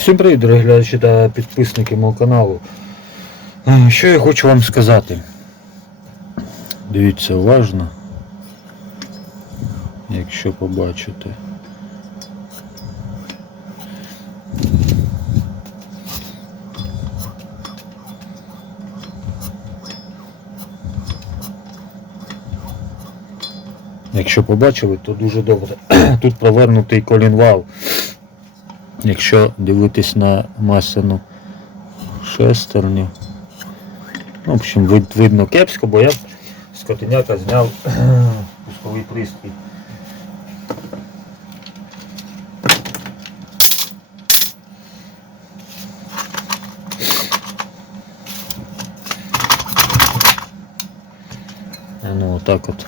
Всім привіт, дорогі глядачі та підписники мого каналу. Е, Що я хочу вам сказати? Дивіться уважно, якщо побачите. Якщо побачили, то дуже добре. Тут провернутий колінвал. Якщо дивитись на масляну шестерню. Ну, в общем, вид- видно кепсько, бо я з котеняка зняв пусковий пристрій. Ну, отак от.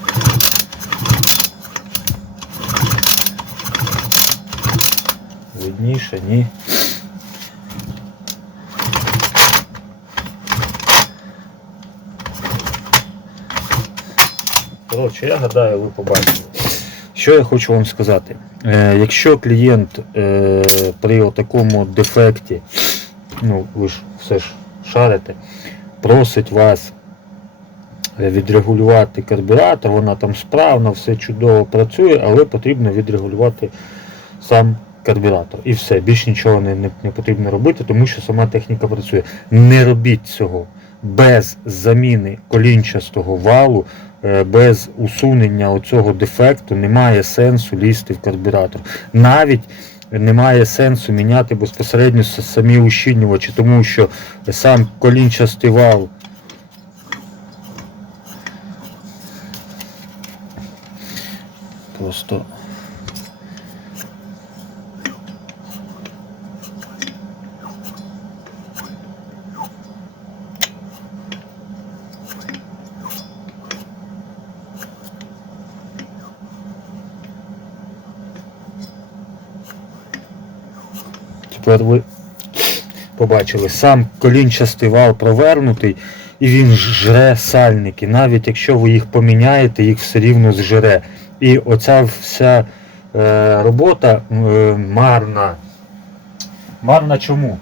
Видніше, ні. Коротше, я гадаю, ви побачили. Що я хочу вам сказати? Е, якщо клієнт е, при такому дефекті, ну ви ж все ж шарите, просить вас е, відрегулювати карбюратор, вона там справна, все чудово працює, але потрібно відрегулювати сам карбюратор. І все, більш нічого не, не, не потрібно робити, тому що сама техніка працює. Не робіть цього без заміни колінчастого валу, е, без усунення оцього дефекту немає сенсу лізти в карбюратор. Навіть немає сенсу міняти безпосередньо самі ущільнювачі, тому що сам колінчастий вал. Просто Тепер ви побачили, сам колінчастий вал провернутий і він жре сальники. Навіть якщо ви їх поміняєте, їх все рівно зжере. І оця вся е, робота е, марна. Марна чому?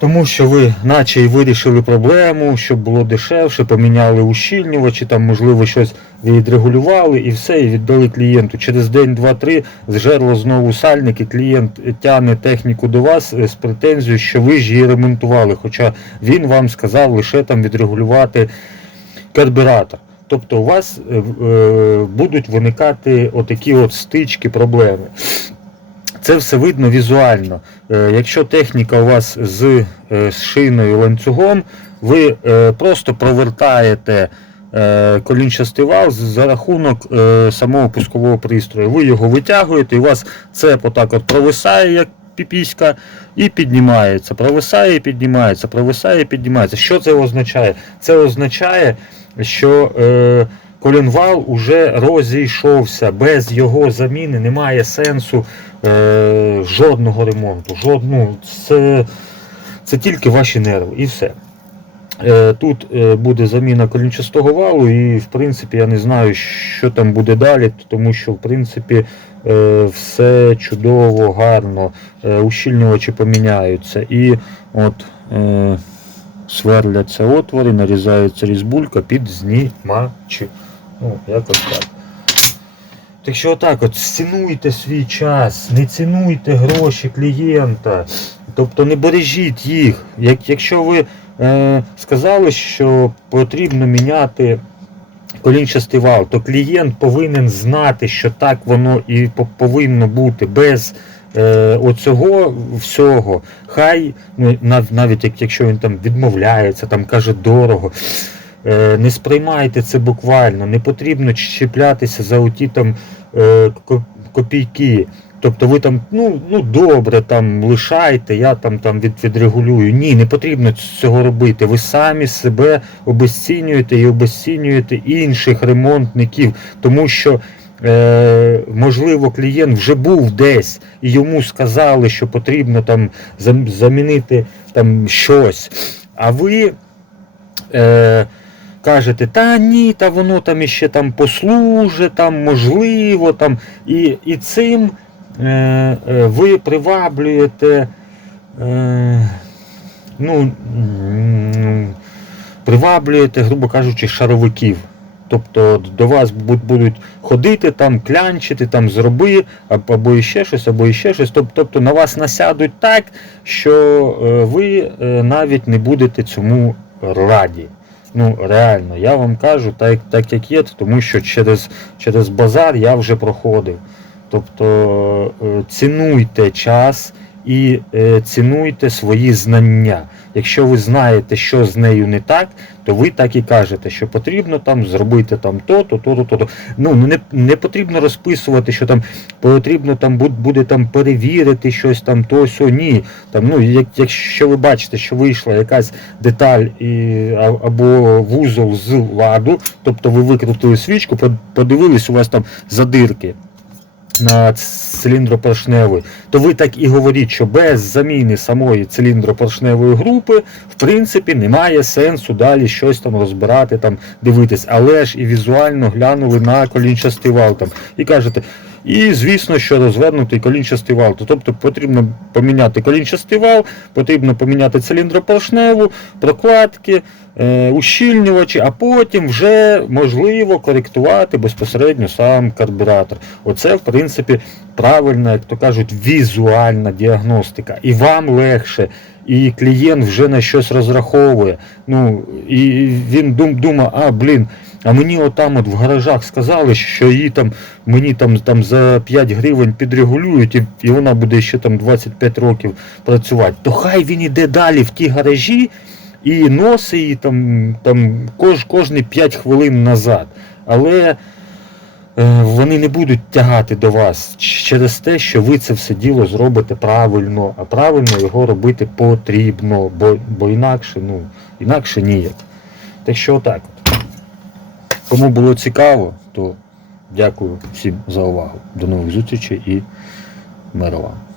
Тому що ви наче і вирішили проблему, щоб було дешевше, поміняли ущільнювачі, там, можливо, щось відрегулювали і все, і віддали клієнту. Через день, два-три зжерло знову сальник, і клієнт тягне техніку до вас е, з претензією, що ви ж її ремонтували. Хоча він вам сказав лише там відрегулювати карбюратор. Тобто у вас е, е, будуть виникати отакі от стички, проблеми. Це все видно візуально. Е, Якщо техніка у вас з, е, шиною ланцюгом, ви е, просто провертаєте колінчастий вал за рахунок самого пускового пристрою. Ви його витягуєте, і у вас цеп отак от провисає, як піпіська, і піднімається. Провисає і піднімається, провисає і піднімається. Що це означає? Це означає, що колінвал уже розійшовся. Без його заміни немає сенсу е, жодного ремонту. Жодну, це, це тільки ваші нерви і все. Е, Тут е, буде заміна колінчастого валу, і в принципі я не знаю, що там буде далі, тому що в принципі е, все чудово, гарно, е, ущільнювачі поміняються. І от е, сверляться отвори, нарізається різбулька під знімачі. Ну, якось так. Так що отак от цінуйте свій час, не цінуйте гроші клієнта, тобто не бережіть їх. Як, якщо ви е, сказали, що потрібно міняти колінчастий вал, то клієнт повинен знати, що так воно і повинно бути без е, оцього всього. Хай ну, нав- навіть якщо він там відмовляється, там каже дорого. Е, не сприймайте це буквально, не потрібно чіплятися за оті там е, копійки. Тобто ви там, ну, ну добре, там лишайте, я там, там від, відрегулюю. Ні, не потрібно цього робити. Ви самі себе обесцінюєте і обесцінюєте інших ремонтників, тому що. Е, можливо, клієнт вже був десь і йому сказали, що потрібно там замінити там щось. А ви е, кажете, та ні, та воно там іще там послуже, там можливо, там, і, і цим е, е, ви приваблюєте е, ну, приваблюєте, грубо кажучи, шаровиків. Тобто до вас будуть ходити, там, клянчити, там, зроби, або іще щось, або іще щось. Тоб- Тобто на вас насядуть так, що е, ви е, навіть не будете цьому раді. Ну, реально, я вам кажу, так, так як є, тому що через, через базар я вже проходив. Тобто е, цінуйте час і е, цінуйте свої знання. Якщо ви знаєте, що з нею не так, то ви так і кажете, що потрібно там зробити там то, то, то, то, то. то. Ну не, не потрібно розписувати, що там потрібно там буде там перевірити щось там, то сьо. Ні. Там, ну, як, якщо ви бачите, що вийшла якась деталь і, або вузол з ладу, тобто ви викрутили свічку, подивились, у вас там задирки на циліндропоршневий, то ви так і говоріть, що без заміни самої циліндропоршневої групи, в принципі, немає сенсу далі щось там розбирати, там дивитись. Але ж і візуально глянули на колінчастий вал там і кажете. І звісно, що розвернутий колінчастий вал. Тобто потрібно поміняти колінчастий вал, потрібно поміняти циліндропоршневу, прокладки, е, ущільнювачі, а потім вже можливо коректувати безпосередньо сам карбюратор. Оце, в принципі, правильна, як то кажуть, візуальна діагностика. І вам легше, і клієнт вже на щось розраховує. Ну, і він дум, думає, а блін. А мені отам от в гаражах сказали, що її там мені там, там за 5 гривень підрегулюють, і, і вона буде ще там 25 років працювати. То хай він іде далі в ті гаражі і носить її там, там кож, кожні 5 хвилин назад. Але е, вони не будуть тягати до вас через те, що ви це все діло зробите правильно, а правильно його робити потрібно, бо, бо інакше, ну, інакше ніяк. Так що отак. Кому було цікаво, то дякую всім за увагу. До нових зустрічей і миру вам.